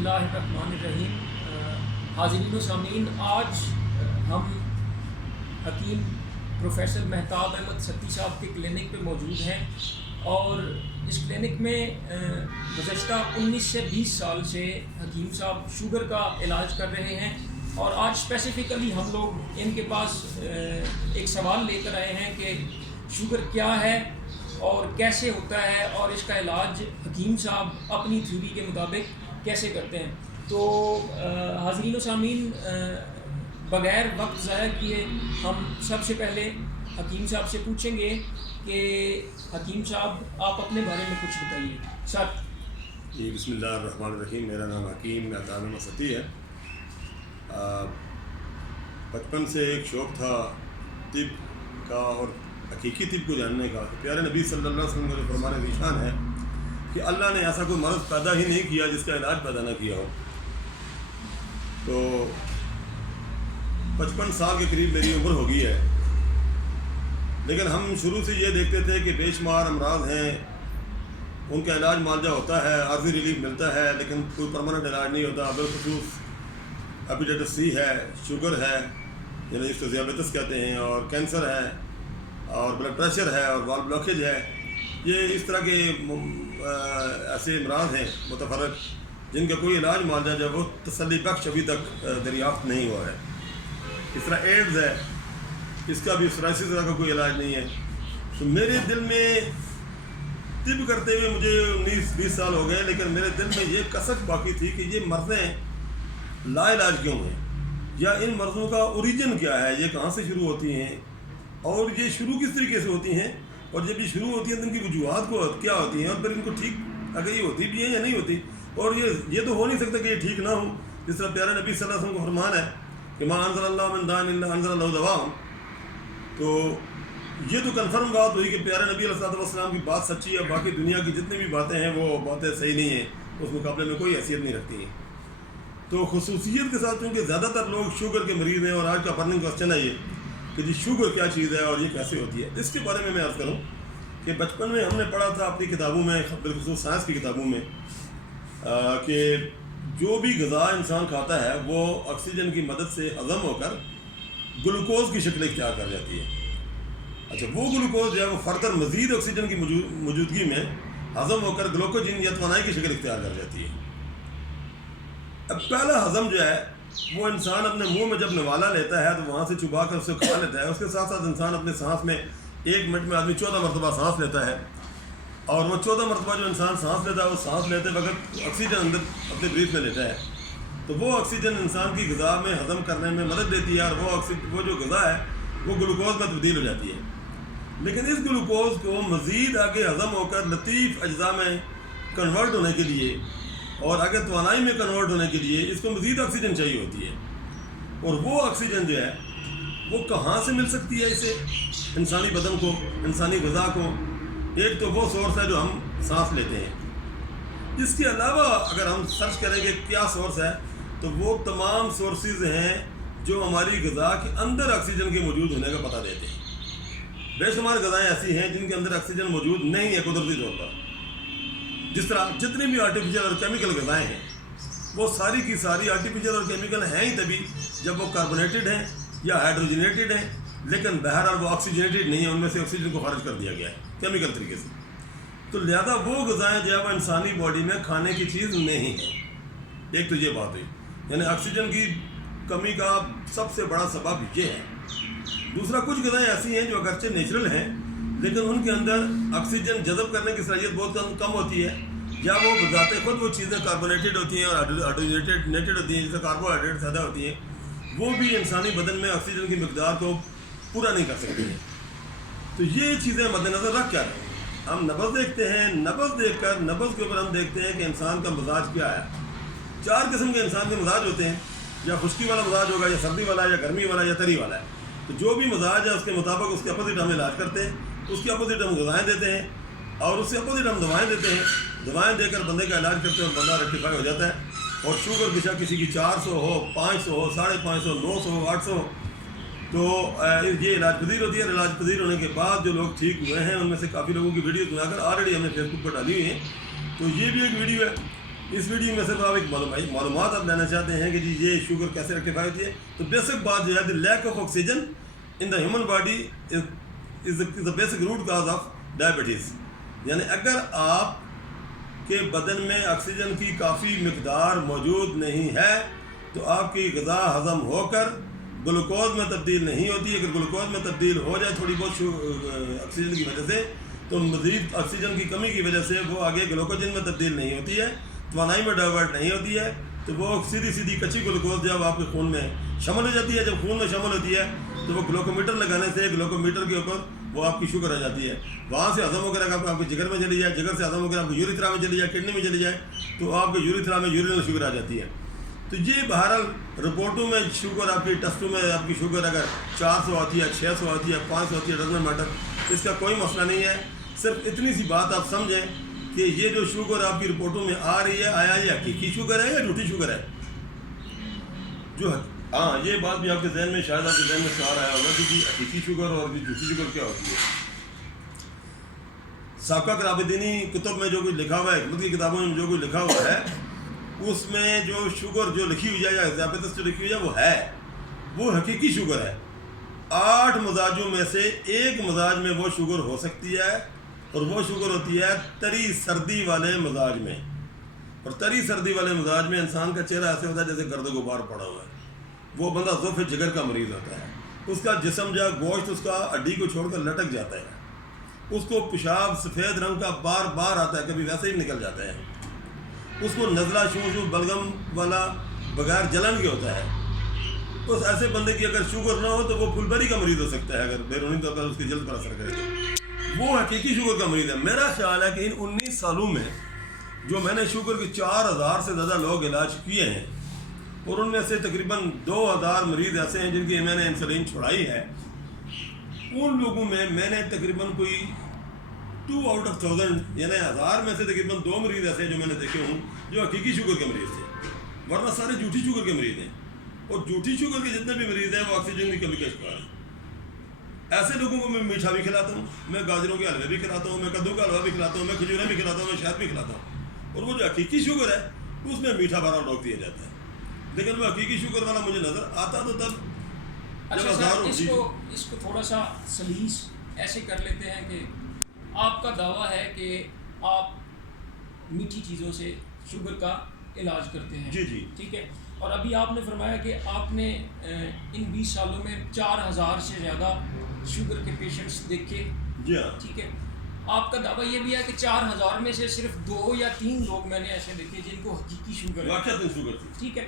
اللہ الرحمن الرحیم۔ حاضرین و سامعین، آج ہم حکیم پروفیسر مہتاب احمد ستی صاحب کے کلینک پہ موجود ہیں، اور اس کلینک میں گزشتہ 19 سے 20 سال سے حکیم صاحب شوگر کا علاج کر رہے ہیں، اور آج اسپیسیفکلی ہم لوگ ان کے پاس ایک سوال لے کر آئے ہیں کہ شوگر کیا ہے اور کیسے ہوتا ہے، اور اس کا علاج حکیم صاحب اپنی تھیوری کے مطابق کیسے کرتے ہیں۔ تو حاضرین و سامعین، بغیر وقت ضائع کیے ہم سب سے پہلے حکیم صاحب سے پوچھیں گے کہ حکیم صاحب آپ اپنے بارے میں کچھ بتائیے سر۔ جی، بسم اللہ الرحمن الرحیم۔ میرا نام حکیم مہتاب احمد ستی ہے۔ بچپن سے ایک شوق تھا طب کا اور حقیقی طب کو جاننے کا۔ پیارے نبی صلی اللہ علیہ وسلم کا جو فرمان ذیشان ہے کہ اللہ نے ایسا کوئی مرض پیدا ہی نہیں کیا جس کا علاج پیدا نہ کیا ہو۔ تو 55 سال کے قریب میری عمر ہو گئی ہے، لیکن ہم شروع سے یہ دیکھتے تھے کہ بے شمار امراض ہیں، ان کا علاج معالجہ ہوتا ہے، عارضی ریلیف ملتا ہے، لیکن کوئی پرماننٹ علاج نہیں ہوتا۔ بالخصوص ہیپیٹائٹس سی ہے، شوگر ہے یعنی جس کو ذیابیطس کہتے ہیں، اور کینسر ہے، اور بلڈ پریشر ہے، اور وال بلاکیج ہے۔ یہ اس طرح کے ایسے امراض ہیں متفرق جن کا کوئی علاج معالجہ جب وہ تسلی بخش ابھی تک دریافت نہیں ہوا ہے۔ اس طرح ایڈز ہے، اس کا بھی سورائسس کا کوئی علاج نہیں ہے۔ تو میرے دل میں طب کرتے ہوئے مجھے 19-20 سال ہو گئے، لیکن میرے دل میں یہ کسک باقی تھی کہ یہ مرضیں لا علاج کیوں ہیں، یا ان مرضوں کا اوریجن کیا ہے، یہ کہاں سے شروع ہوتی ہیں، اور یہ شروع کس طریقے سے ہوتی ہیں، اور جب یہ شروع ہوتی ہیں تو ان کی وجوہات کو کیا ہوتی ہیں، اور پھر ان کو ٹھیک اگر یہ ہوتی بھی ہیں یا نہیں ہوتی، اور یہ تو ہو نہیں سکتا کہ یہ ٹھیک نہ ہوں۔ جس طرح پیارے نبی صلی اللہ علیہ وسلم کا فرمان ہے کہ ما انزل اللہ من داء الا انزل له دواء۔ تو یہ تو کنفرم بات ہوئی کہ پیارے نبی علیہ السلام کی بات سچی ہے، باقی دنیا کی جتنی بھی باتیں ہیں وہ باتیں صحیح نہیں ہیں، اس مقابلے میں کوئی حیثیت نہیں رکھتی ہیں۔ تو خصوصیت کے ساتھ چونکہ زیادہ تر لوگ شوگر کے مریض ہیں، اور آج کا برننگ کوسچن ہے یہ کہ جی شوگر کیا چیز ہے اور یہ کیسے ہوتی ہے۔ اس کے بارے میں عرض کروں کہ بچپن میں ہم نے پڑھا تھا اپنی کتابوں میں، بالخصوص سائنس کی کتابوں میں، کہ جو بھی غذا انسان کھاتا ہے وہ آکسیجن کی مدد سے ہضم ہو کر گلوکوز کی شکل اختیار کر جاتی ہے۔ اچھا، وہ گلوکوز جو ہے وہ فردر مزید آکسیجن کی موجودگی میں ہضم ہو کر گلوکوجن یا توانائی کی شکل اختیار کر جاتی ہے۔ اب پہلا ہضم جو ہے وہ انسان اپنے منہ میں جب نوالا لیتا ہے تو وہاں سے چبا کر اسے کھا لیتا ہے۔ اس کے ساتھ ساتھ انسان اپنے سانس میں 1 منٹ میں آدمی 14 مرتبہ سانس لیتا ہے، اور وہ 14 مرتبہ جو انسان سانس لیتا ہے وہ سانس لیتے وقت آکسیجن اندر اپنے بریتھ میں لیتا ہے، تو وہ آکسیجن انسان کی غذا میں ہضم کرنے میں مدد دیتی ہے، اور وہ جو غذا ہے وہ گلوکوز میں تبدیل ہو جاتی ہے۔ لیکن اس گلوکوز کو مزید آگے ہضم ہو کر لطیف اجزاء میں کنورٹ ہونے کے لیے اور آگے توانائی میں کنورٹ ہونے کے لیے اس کو مزید آکسیجن چاہیے ہوتی ہے، اور وہ آکسیجن جو ہے وہ کہاں سے مل سکتی ہے اسے، انسانی بدن کو، انسانی غذا کو؟ ایک تو وہ سورس ہے جو ہم سانس لیتے ہیں۔ اس کے علاوہ اگر ہم سرچ کریں کہ کیا سورس ہے تو وہ تمام سورسز ہیں جو ہماری غذا کے اندر آکسیجن کے موجود ہونے کا پتہ دیتے ہیں۔ بے شمار غذائیں ایسی ہیں جن کے اندر آکسیجن موجود نہیں ہے قدرتی طور پر، جس طرح جتنی بھی آرٹیفیشل اور کیمیکل غذائیں ہیں وہ ساری کی ساری آرٹیفیشل اور کیمیکل ہیں ہی تبھی جب وہ کاربونیٹڈ ہیں یا ہائیڈروجنیٹڈ ہیں، لیکن بہرحال وہ آکسیجنیٹڈ نہیں ہیں، ان میں سے آکسیجن کو خارج کر دیا گیا ہے کیمیکل طریقے سے۔ تو لہذا وہ غذائیں جو ہے وہ انسانی باڈی میں کھانے کی چیز نہیں ہے۔ ایک تو یہ بات ہوئی، یعنی آکسیجن کی کمی کا سب سے بڑا سبب یہ ہے۔ دوسرا، کچھ غذائیں ایسی ہیں جو اگرچہ نیچرل ہیں لیکن ان کے اندر آکسیجن جذب کرنے کی صلاحیت بہت کم ہوتی ہے، یا وہ بذات خود وہ چیزیں کاربونیٹڈ ہوتی ہیں اور ہائیڈروجنیٹڈ ہوتی ہیں، جیسے کاربوہائیڈریٹ زیادہ ہوتی ہیں، وہ بھی انسانی بدن میں آکسیجن کی مقدار کو پورا نہیں کر سکتی ہیں۔ تو یہ چیزیں مد نظر رکھ کر ہم نبض دیکھتے ہیں، نبض دیکھ کر نبض کے اوپر ہم دیکھتے ہیں کہ انسان کا مزاج کیا ہے۔ 4 قسم کے انسان کے مزاج ہوتے ہیں، یا خشکی والا مزاج ہوگا، یا سردی والا، یا گرمی والا، یا تری والا ہے۔ تو جو بھی مزاج ہے اس کے مطابق اس کے اپوزٹ ہم علاج کرتے ہیں، اس کے اپوزٹ ہم غذائیں دیتے ہیں، اور اس سے اپوزٹ ہم دوائیں دیتے ہیں۔ دوائیں دے کر بندے کا علاج کرتے ہیں اور بندہ ریکٹیفائی ہو جاتا ہے۔ اور شوگر بشا کسی کی 400 ہو، 500 ہو، 550، 900 ہو، 800 ہو، تو یہ علاج پذیر ہوتی ہے۔ اور علاج پذیر ہونے کے بعد جو لوگ ٹھیک ہوئے ہیں ان میں سے کافی لوگوں کی ویڈیوز بنا کر آلریڈی ہم نے فیس بک پر ڈالی ہوئی ہیں۔ تو یہ بھی ایک ویڈیو ہے اس ویڈیو میں صرف آپ ایک معلومات آپ لینا چاہتے ہیں کہ جی یہ شوگر کیسے ریکٹیفائی ہوتی ہے. تو بیسک بات جو ہے the lack of oxygen in the human body is the basic root cause of diabetes. یعنی اگر آپ کے بدن میں آکسیجن کی کافی مقدار موجود نہیں ہے تو آپ کی غذا ہضم ہو کر گلوکوز میں تبدیل نہیں ہوتی. اگر گلوکوز میں تبدیل ہو جائے تھوڑی بہت آکسیجن کی وجہ سے تو مزید آکسیجن کی کمی کی وجہ سے وہ آگے گلوکوجن میں تبدیل نہیں ہوتی ہے, توانائی میں ڈائیورٹ نہیں ہوتی ہے. تو وہ سیدھی کچی گلوکوز جب آپ کے خون میں شامل ہو جاتی ہے, جب خون میں شامل ہوتی ہے تو وہ گلوکومیٹر لگانے سے گلوکومیٹر کے اوپر وہ آپ کی شوگر آ جاتی ہے. وہاں سے ہضم ہو کر آپ کے جگر میں چلی جائے, جگر سے ہضم ہو کر آپ کی یوریتھرا میں چلی جائے, کڈنی میں چلی جائے تو آپ کے یوریتھرا میں یورینل شوگر آ جاتی ہے. تو یہ بہرحال رپورٹوں میں شوگر آپ کی ٹیسٹوں میں آپ کی شوگر اگر 400 آتی ہے, 600 آتی ہے, 500 آتی ہے, ڈزنٹ میٹر, اس کا کوئی مسئلہ نہیں ہے. صرف اتنی سی بات آپ سمجھیں کہ یہ جو شوگر آپ کی رپورٹوں میں آ رہی ہے, آیا یہ حقیقی شوگر ہے یا جھوٹی شوگر ہے. جو ہاں یہ بات بھی آپ کے ذہن میں شاید آپ کے ذہن میں سوال آیا ہوگا کہ جی حقیقی شوگر اور جھوٹی شوگر کیا ہوتی ہے. سابقہ کرابدینی کتب میں جو کچھ لکھا ہوا ہے, حکمت کی کتابوں میں جو کچھ لکھا ہوا ہے, اس میں جو شوگر جو لکھی ہوئی ہے یا ذیابیطس جو لکھی ہوئی ہے وہ حقیقی شوگر ہے. 8 مزاجوں میں سے ایک مزاج میں وہ شوگر ہو سکتی ہے اور وہ شوگر ہوتی ہے تری سردی والے مزاج میں. اور تری سردی والے مزاج میں انسان کا چہرہ ایسے ہوتا ہے جیسے گرد و غبار پڑا ہوا ہے. وہ بندہ ضعف جگر کا مریض ہوتا ہے, اس کا جسم جو گوشت اس کا ہڈی کو چھوڑ کر لٹک جاتا ہے, اس کو پیشاب سفید رنگ کا بار بار آتا ہے, کبھی ویسے ہی نکل جاتا ہے, اس کو نزلہ شو بلغم والا بغیر جلن کے ہوتا ہے. اس ایسے بندے کی اگر شوگر نہ ہو تو وہ پھلبری کا مریض ہو سکتا ہے اگر بیرونی طور پر اس کی جلد پر اثر کرے تو وہ حقیقی شوگر کا مریض ہے. میرا خیال ہے کہ ان 19 سالوں میں جو میں نے شوگر کے 4000 سے زیادہ لوگ علاج کیے ہیں اور ان میں سے تقریباً 2000 مریض ایسے ہیں جن کی میں نے انسولین چھڑائی ہے, ان لوگوں میں نے تقریباً کوئی 2 آؤٹ آف 1000 یعنی 1000 میں سے تقریباً 2 مریض ایسے ہیں جو میں نے دیکھے ہوں جو حقیقی شوگر کے مریض تھے, ورنہ سارے جھوٹی شوگر کے مریض ہیں. اور جھوٹی شوگر کے جتنے بھی مریض ہیں وہ آکسیجن کی کمی کا شکار ہیں. ایسے لوگوں کو میں میٹھا بھی کھلاتا ہوں, میں گاجروں کے حلوے بھی کھلاتا ہوں, میں کدو کا حلوہ بھی کھلاتا ہوں, میں کھجوریں بھی کھلاتا ہوں, میں شہد بھی کھلاتا ہوں. اور وہ جو حقیقی شوگر ہے اس میں میٹھا بھرا روک دیا جاتا ہے. لیکن وہ حقیقی شوگر والا مجھے نظر آتا تو تب اچھا سر, اس کو تھوڑا سا سلیس ایسے کر لیتے ہیں کہ آپ کا دعویٰ ہے کہ آپ میٹھی چیزوں سے شوگر کا علاج کرتے ہیں. جی جی ٹھیک ہے. اور ابھی آپ نے فرمایا کہ آپ نے ان 20 سالوں میں 4000 سے زیادہ شوگر کے پیشنٹس دیکھے. جی ہاں. ٹھیک ہے. آپ کا دعویٰ یہ بھی ہے کہ 4000 میں سے صرف 2 یا 3 لوگ میں نے ایسے دیکھے جن کو حقیقی شوگر ہے. واقعی شوگر تھی. ٹھیک ہے.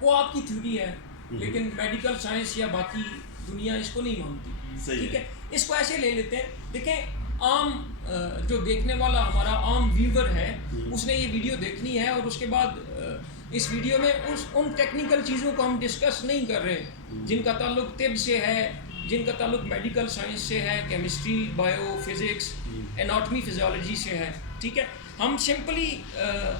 وہ آپ کی تھیوری ہے لیکن میڈیکل سائنس یا باقی دنیا اس کو نہیں مانتی. ٹھیک ہے. اس کو ایسے لے لیتے ہیں. دیکھیں عام جو دیکھنے والا ہمارا عام ویور ہے اس نے یہ ویڈیو دیکھنی ہے اور اس کے بعد اس ویڈیو میں ان ٹیکنیکل چیزوں کو ہم ڈسکس نہیں کر رہے جن کا تعلق طب سے ہے, جن کا تعلق میڈیکل سائنس سے ہے, chemistry, bio physics, anatomy physiology سے ہے. ٹھیک ہے. ہم سمپلی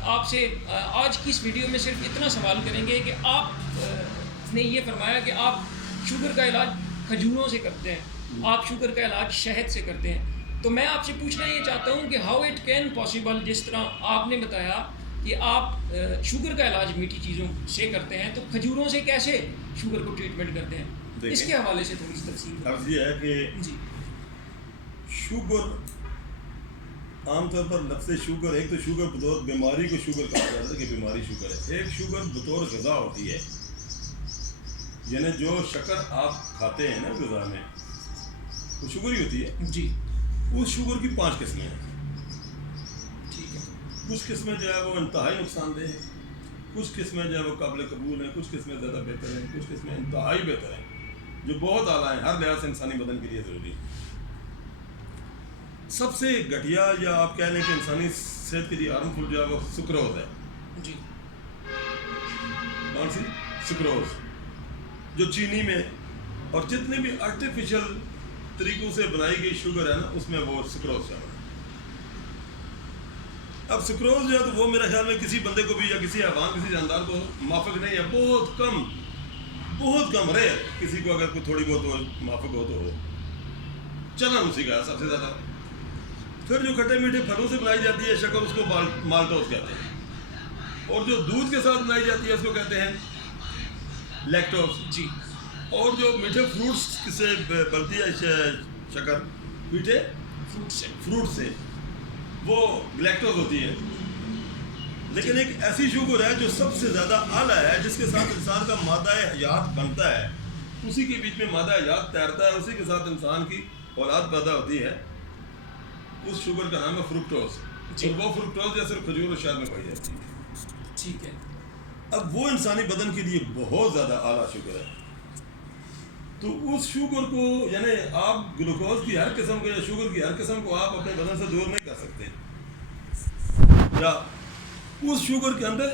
آپ سے آج کی اس ویڈیو میں صرف اتنا سوال کریں گے کہ آپ نے یہ فرمایا کہ آپ شوگر کا علاج کھجوروں سے کرتے ہیں, آپ شوگر کا علاج شہد سے کرتے ہیں. تو میں آپ سے پوچھنا یہ چاہتا ہوں کہ ہاؤ اٹ کین پاسبل, جس طرح آپ نے بتایا کہ آپ شوگر کا علاج میٹھی چیزوں سے کرتے ہیں, تو کھجوروں سے کیسے شوگر کو ٹریٹمنٹ کرتے ہیں, اس کے حوالے سے تھوڑی سی تفصیل. عرض یہ ہے کہ جی شوگر عام طور پر لفظ شوگر, ایک تو شوگر بطور بیماری کو شوگر کہا جاتا ہے کہ بیماری شوگر ہے. ایک شوگر بطور غذا ہوتی ہے, یعنی جو شکر آپ کھاتے ہیں نا غذا میں وہ شوگر ہی ہوتی ہے. جی. اس شوگر کی 5 قسمیں ہیں. ٹھیک ہے. کچھ قسمیں جو ہے وہ انتہائی نقصان دہ ہیں, کچھ قسمیں جو ہے وہ قابل قبول ہیں, کچھ قسمیں زیادہ بہتر ہیں, کچھ قسمیں انتہائی بہتر ہیں جو بہت اعلیٰ ہیں, ہر لحاظ سے انسانی بدن کے لیے ضروری ہے. سب سے گھٹیا یا آپ کہہ لیں کہ انسانی صحت کے لیے ہارمفل جو ہے وہ سکروز ہے. جی. کون سی؟ سکروز, جو چینی میں اور جتنے بھی آرٹیفیشل طریقوں سے بنائی گئی شوگر ہے نا اس میں وہ سکروز شامل ہے. اب سکروز جو ہے تو وہ میرا خیال میں کسی بندے کو بھی یا کسی حیوان کسی جاندار کو موافق نہیں ہے, بہت کم ریئر کسی کو اگر کوئی تھوڑی بہت موافق ہو تو ہو. چلن اسی کا ہے سب سے زیادہ. پھر جو کھٹے میٹھے پھلوں سے بنائی جاتی ہے شکر, اس کو مالٹوز کہتے ہیں. اور جو دودھ کے ساتھ بنائی جاتی ہے اس کو کہتے ہیں لیکٹوز. جی. اور جو میٹھے فروٹس سے بنتی ہے شکر میٹھے فروٹ سے وہ گلیکٹوز ہوتی ہے. لیکن ایک ایسی شوگر ہے جو سب سے زیادہ اعلیٰ ہے, جس کے ساتھ انسان کا مادہ حیات بنتا ہے, اسی کے بیچ میں مادہ حیات تیرتا ہے, اسی کے ساتھ انسان کی اولاد پیدا ہوتی ہے. اس شوگر کا نام ہے فروکٹوز. اور وہ فروکٹوز جو صرف کھجور اور شہد میں پائی جاتی ہے. ٹھیک ہے. اب وہ انسانی بدن کے لیے بہت زیادہ اعلیٰ شوگر ہے. تو اس شوگر کو یعنی آپ گلوکوز کی ہر قسم کو یا شوگر کی ہر قسم کو آپ اپنے بدن سے دور نہیں کر سکتے. یا اس شوگر کے اندر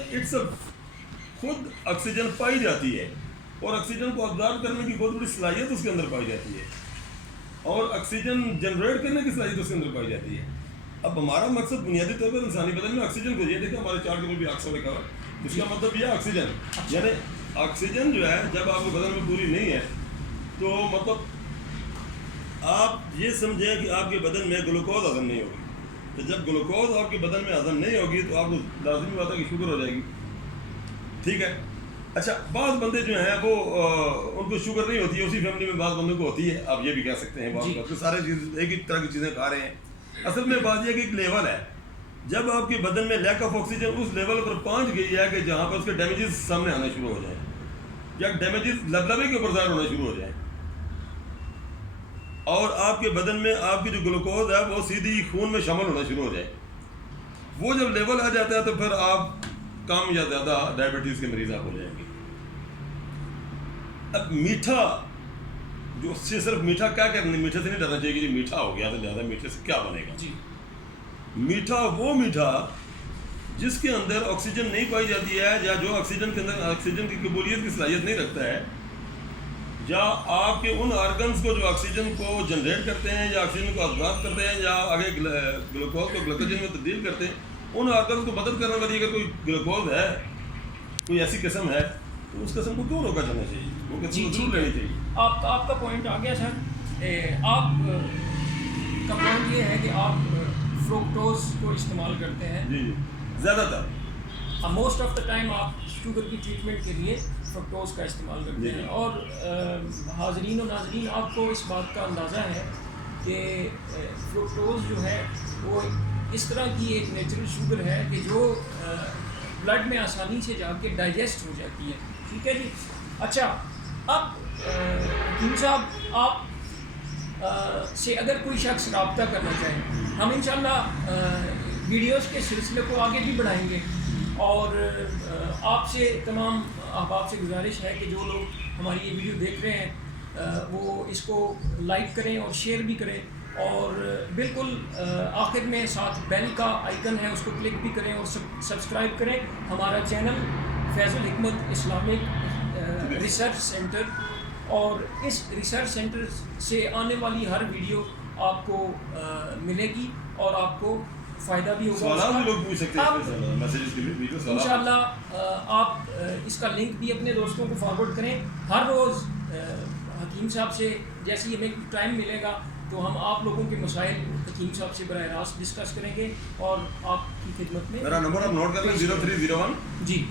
خود آکسیجن پائی جاتی ہے, اور آکسیجن کو ابزارب کرنے کی بہت بڑی صلاحیت اس کے اندر پائی جاتی ہے, اور آکسیجن جنریٹ کرنے کی صلاحیت اس کے اندر پائی جاتی ہے. اب ہمارا مقصد بنیادی طور پر انسانی بدن میں آکسیجن کو, یہ دیکھیں ہمارے چارٹ کے اوپر بھی آکسیجن لکھا ہوا ہے, اس کا مطلب یہ آکسیجن, یعنی آکسیجن جو ہے جب آپ کے بدن میں پوری نہیں ہے تو مطلب آپ یہ سمجھیں کہ آپ کے بدن میں گلوکوز ہضم نہیں ہوگی. تو جب گلوکوز آپ کے بدن میں ہضم نہیں ہوگی تو آپ کو لازمی بات ہے کہ شوگر ہو جائے گی. ٹھیک ہے. اچھا, بعض بندے جو ہیں وہ ان کو شوگر نہیں ہوتی ہے, اسی فیملی میں بعض بندوں کو ہوتی ہے, آپ یہ بھی کہہ سکتے ہیں. بعض سارے چیز ایک ہی طرح کی چیزیں کھا رہے ہیں. اصل میں بات یہ کہ ایک لیول ہے, جب آپ کے بدن میں لیک آف آکسیجن اس لیول پر پہنچ گئی ہے کہ جہاں پر اس کے ڈیمیجز سامنے آنا شروع ہو جائیں, یا ڈیمیجز لبلبے کے اوپر ظاہر ہونا شروع ہو جائیں, اور آپ کے بدن میں آپ کی جو گلوکوز ہے وہ سیدھی خون میں شامل ہونا شروع ہو جائے, وہ جب لیول آ جاتا ہے تو پھر آپ کم یا زیادہ ڈائبٹیز کے مریض آپ ہو جائیں گے. اب میٹھا جو اس سے صرف میٹھا کیا کرنا, میٹھے سے نہیں ڈرنا چاہیے کہ جو میٹھا ہو گیا تو زیادہ میٹھے سے کیا بنے گا. میٹھا وہ میٹھا جس کے اندر آکسیجن نہیں پائی جاتی ہے, یا جو آکسیجن کے اندر آکسیجن کی قبولیت کی صلاحیت نہیں رکھتا ہے, یا آپ کے ان آرگنز کو جو آکسیجن کو جنریٹ کرتے ہیں یا آکسیجن کو ابزارب کرتے ہیں یا آگے گلوکوز کو گلوکوجن میں تبدیل کرتے ہیں, ان آرگنز کو مدد کرنے والی اگر کوئی گلوکوز ہے, کوئی ایسی قسم ہے, تو اس قسم کو کیوں روکا جانا چاہیے, وہ قسم ضرور لینی چاہیے. آپ کا پوائنٹ آ گیا سر. آپ کا پوائنٹ یہ ہے کہ آپ فروکٹوز کو استعمال کرتے ہیں. جی زیادہ تر موسٹ آف دا ٹائم آپ شوگر کی ٹریٹمنٹ کے لیے فرکٹوز کا استعمال کرتے ہیں. اور حاضرین و ناظرین, آپ کو اس بات کا اندازہ ہے کہ فرکٹوز جو ہے وہ اس طرح کی ایک نیچرل شوگر ہے کہ جو بلڈ میں آسانی سے جا کے ڈائجسٹ ہو جاتی ہے. ٹھیک ہے جی. اچھا, اب حکیم صاحب آپ سے اگر کوئی شخص رابطہ کرنا چاہے, ہم انشاءاللہ ویڈیوز کے سلسلے کو آگے بھی بڑھائیں گے, اور آپ سے تمام احباب سے گزارش ہے کہ جو لوگ ہماری یہ ویڈیو دیکھ رہے ہیں وہ اس کو لائک کریں اور شیئر بھی کریں, اور بالکل آخر میں ساتھ بیل کا آئیکن ہے اس کو کلک بھی کریں اور سبسکرائب کریں. ہمارا چینل فیض الحکمت اسلامک ریسرچ سینٹر, اور اس ریسرچ سینٹر سے آنے والی ہر ویڈیو آپ کو ملے گی اور آپ کو فائدہ بھی ہوگا. سوالات بھی لوگ پوچھ سکتے ہیں میسیجز کے لیے. انشاءاللہ آپ اس کا لنک بھی اپنے دوستوں کو فارورڈ کریں. ہر روز حکیم صاحب سے جیسے ہی ہمیں ٹائم ملے گا تو ہم آپ لوگوں کے مسائل حکیم صاحب سے براہ راست ڈسکس کریں گے اور آپ کی خدمت میں. میرا نمبر آپ نوٹ کر لیں 0301 جی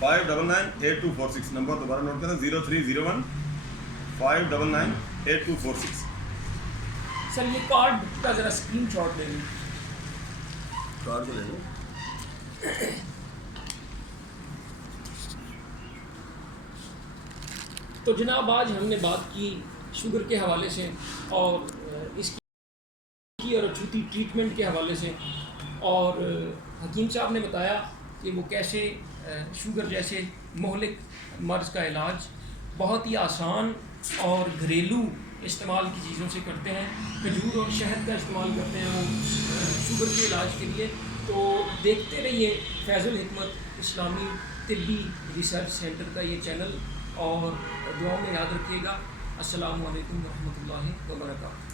5998246. نمبر دوبارہ نوٹ کریں 0301 5998246. سر یہ کارڈ کا ذرا اسکرین شاٹ لے لیں. کارڈ لے لیں. تو جناب آج ہم نے بات کی شوگر کے حوالے سے اور اس کی اور اچھوتی ٹریٹمنٹ کے حوالے سے, اور حکیم صاحب نے بتایا کہ وہ کیسے شوگر جیسے مہلک مرض کا علاج بہت ہی آسان اور گھریلو استعمال کی چیزوں سے کرتے ہیں. کھجور اور شہد کا استعمال کرتے ہیں وہ شوگر کے علاج کے لیے. تو دیکھتے رہیے فیض الحکمت اسلامی طبی ریسرچ سینٹر کا یہ چینل, اور دعاؤں میں یاد رکھیے گا. السلام علیکم ورحمۃ اللہ وبرکاتہ.